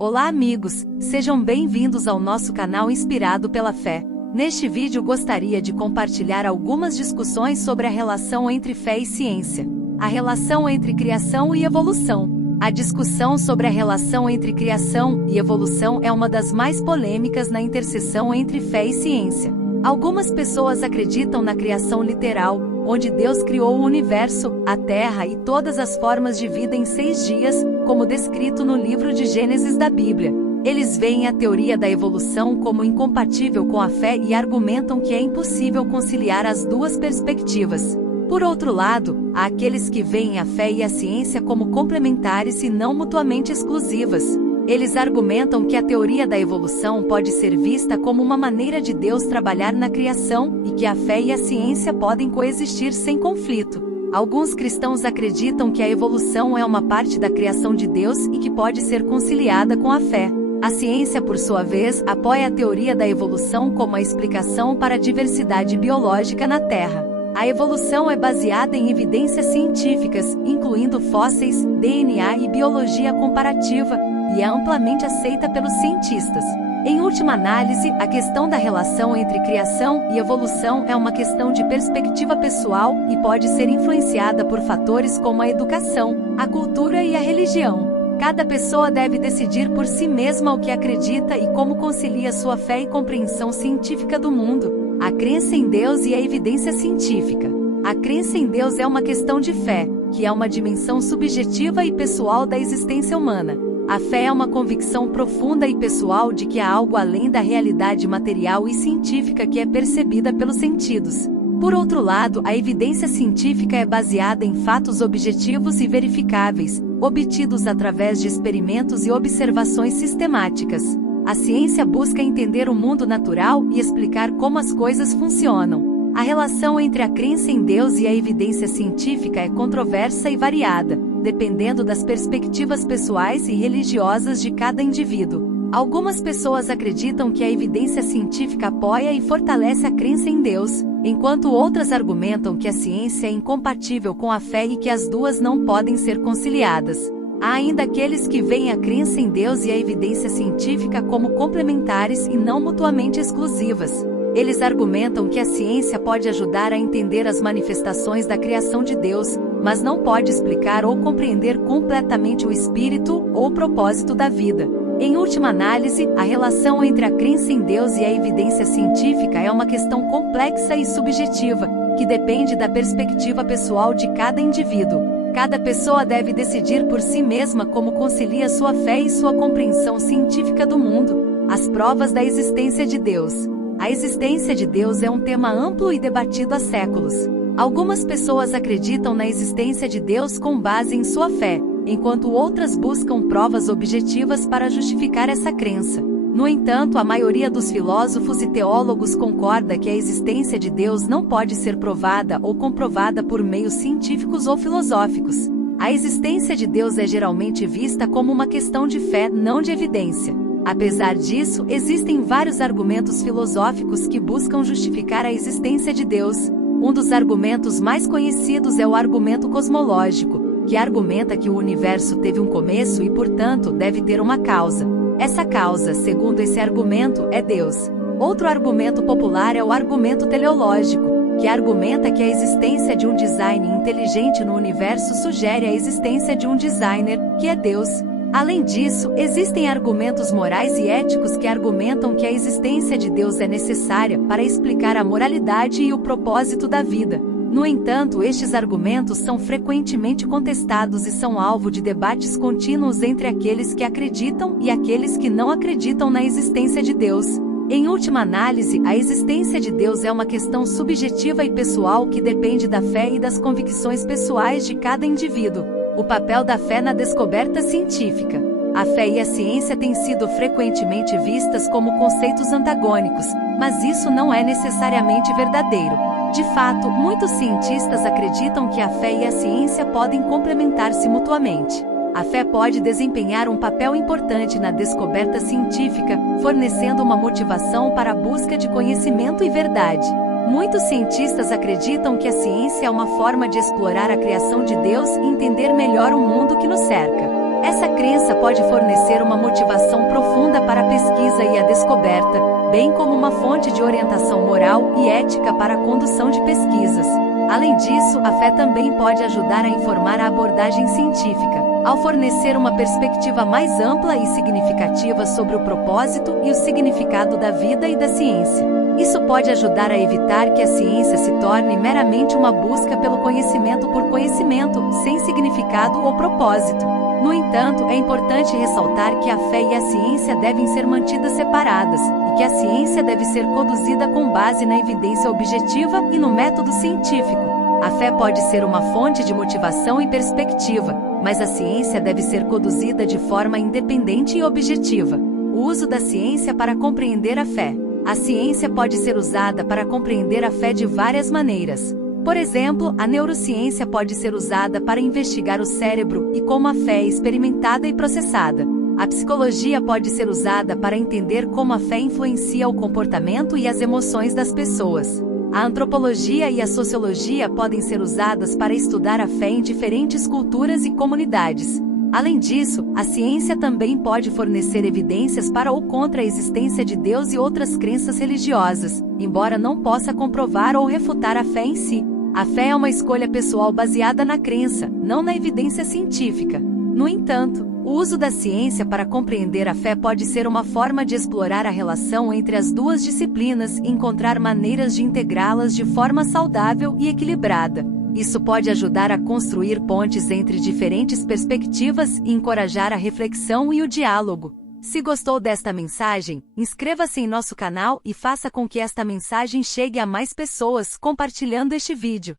Olá amigos, sejam bem-vindos ao nosso canal Inspirado pela Fé. Neste vídeo gostaria de compartilhar algumas discussões sobre a relação entre fé e ciência. A relação entre criação e evolução. A discussão sobre a relação entre criação e evolução é uma das mais polêmicas na interseção entre fé e ciência. Algumas pessoas acreditam na criação literal, onde Deus criou o universo, a terra e todas as formas de vida em 6 dias, como descrito no livro de Gênesis da Bíblia. Eles veem a teoria da evolução como incompatível com a fé e argumentam que é impossível conciliar as duas perspectivas. Por outro lado, há aqueles que veem a fé e a ciência como complementares e não mutuamente exclusivas. Eles argumentam que a teoria da evolução pode ser vista como uma maneira de Deus trabalhar na criação e que a fé e a ciência podem coexistir sem conflito. Alguns cristãos acreditam que a evolução é uma parte da criação de Deus e que pode ser conciliada com a fé. A ciência, por sua vez, apoia a teoria da evolução como a explicação para a diversidade biológica na Terra. A evolução é baseada em evidências científicas, incluindo fósseis, DNA e biologia comparativa, e é amplamente aceita pelos cientistas. Em última análise, a questão da relação entre criação e evolução é uma questão de perspectiva pessoal e pode ser influenciada por fatores como a educação, a cultura e a religião. Cada pessoa deve decidir por si mesma o que acredita e como concilia sua fé e compreensão científica do mundo. A crença em Deus e a evidência científica. A crença em Deus é uma questão de fé, que é uma dimensão subjetiva e pessoal da existência humana. A fé é uma convicção profunda e pessoal de que há algo além da realidade material e científica que é percebida pelos sentidos. Por outro lado, a evidência científica é baseada em fatos objetivos e verificáveis, obtidos através de experimentos e observações sistemáticas. A ciência busca entender o mundo natural e explicar como as coisas funcionam. A relação entre a crença em Deus e a evidência científica é controversa e variada, dependendo das perspectivas pessoais e religiosas de cada indivíduo. Algumas pessoas acreditam que a evidência científica apoia e fortalece a crença em Deus, enquanto outras argumentam que a ciência é incompatível com a fé e que as duas não podem ser conciliadas. Há ainda aqueles que veem a crença em Deus e a evidência científica como complementares e não mutuamente exclusivas. Eles argumentam que a ciência pode ajudar a entender as manifestações da criação de Deus, mas não pode explicar ou compreender completamente o espírito ou o propósito da vida. Em última análise, a relação entre a crença em Deus e a evidência científica é uma questão complexa e subjetiva, que depende da perspectiva pessoal de cada indivíduo. Cada pessoa deve decidir por si mesma como concilia sua fé e sua compreensão científica do mundo. As provas da existência de Deus. A existência de Deus é um tema amplo e debatido há séculos. Algumas pessoas acreditam na existência de Deus com base em sua fé, enquanto outras buscam provas objetivas para justificar essa crença. No entanto, a maioria dos filósofos e teólogos concorda que a existência de Deus não pode ser provada ou comprovada por meios científicos ou filosóficos. A existência de Deus é geralmente vista como uma questão de fé, não de evidência. Apesar disso, existem vários argumentos filosóficos que buscam justificar a existência de Deus. Um dos argumentos mais conhecidos é o argumento cosmológico, que argumenta que o universo teve um começo e, portanto, deve ter uma causa. Essa causa, segundo esse argumento, é Deus. Outro argumento popular é o argumento teleológico, que argumenta que a existência de um design inteligente no universo sugere a existência de um designer, que é Deus. Além disso, existem argumentos morais e éticos que argumentam que a existência de Deus é necessária para explicar a moralidade e o propósito da vida. No entanto, estes argumentos são frequentemente contestados e são alvo de debates contínuos entre aqueles que acreditam e aqueles que não acreditam na existência de Deus. Em última análise, a existência de Deus é uma questão subjetiva e pessoal que depende da fé e das convicções pessoais de cada indivíduo. O papel da fé na descoberta científica. A fé e a ciência têm sido frequentemente vistas como conceitos antagônicos, mas isso não é necessariamente verdadeiro. De fato, muitos cientistas acreditam que a fé e a ciência podem complementar-se mutuamente. A fé pode desempenhar um papel importante na descoberta científica, fornecendo uma motivação para a busca de conhecimento e verdade. Muitos cientistas acreditam que a ciência é uma forma de explorar a criação de Deus e entender melhor o mundo que nos cerca. Essa crença pode fornecer uma motivação profunda para a pesquisa e a descoberta, bem como uma fonte de orientação moral e ética para a condução de pesquisas. Além disso, a fé também pode ajudar a informar a abordagem científica, ao fornecer uma perspectiva mais ampla e significativa sobre o propósito e o significado da vida e da ciência. Isso pode ajudar a evitar que a ciência se torne meramente uma busca pelo conhecimento por conhecimento, sem significado ou propósito. No entanto, é importante ressaltar que a fé e a ciência devem ser mantidas separadas, e que a ciência deve ser conduzida com base na evidência objetiva e no método científico. A fé pode ser uma fonte de motivação e perspectiva, mas a ciência deve ser conduzida de forma independente e objetiva. O uso da ciência para compreender a fé. A ciência pode ser usada para compreender a fé de várias maneiras. Por exemplo, a neurociência pode ser usada para investigar o cérebro e como a fé é experimentada e processada. A psicologia pode ser usada para entender como a fé influencia o comportamento e as emoções das pessoas. A antropologia e a sociologia podem ser usadas para estudar a fé em diferentes culturas e comunidades. Além disso, a ciência também pode fornecer evidências para ou contra a existência de Deus e outras crenças religiosas, embora não possa comprovar ou refutar a fé em si. A fé é uma escolha pessoal baseada na crença, não na evidência científica. No entanto, o uso da ciência para compreender a fé pode ser uma forma de explorar a relação entre as duas disciplinas e encontrar maneiras de integrá-las de forma saudável e equilibrada. Isso pode ajudar a construir pontes entre diferentes perspectivas e encorajar a reflexão e o diálogo. Se gostou desta mensagem, inscreva-se em nosso canal e faça com que esta mensagem chegue a mais pessoas compartilhando este vídeo.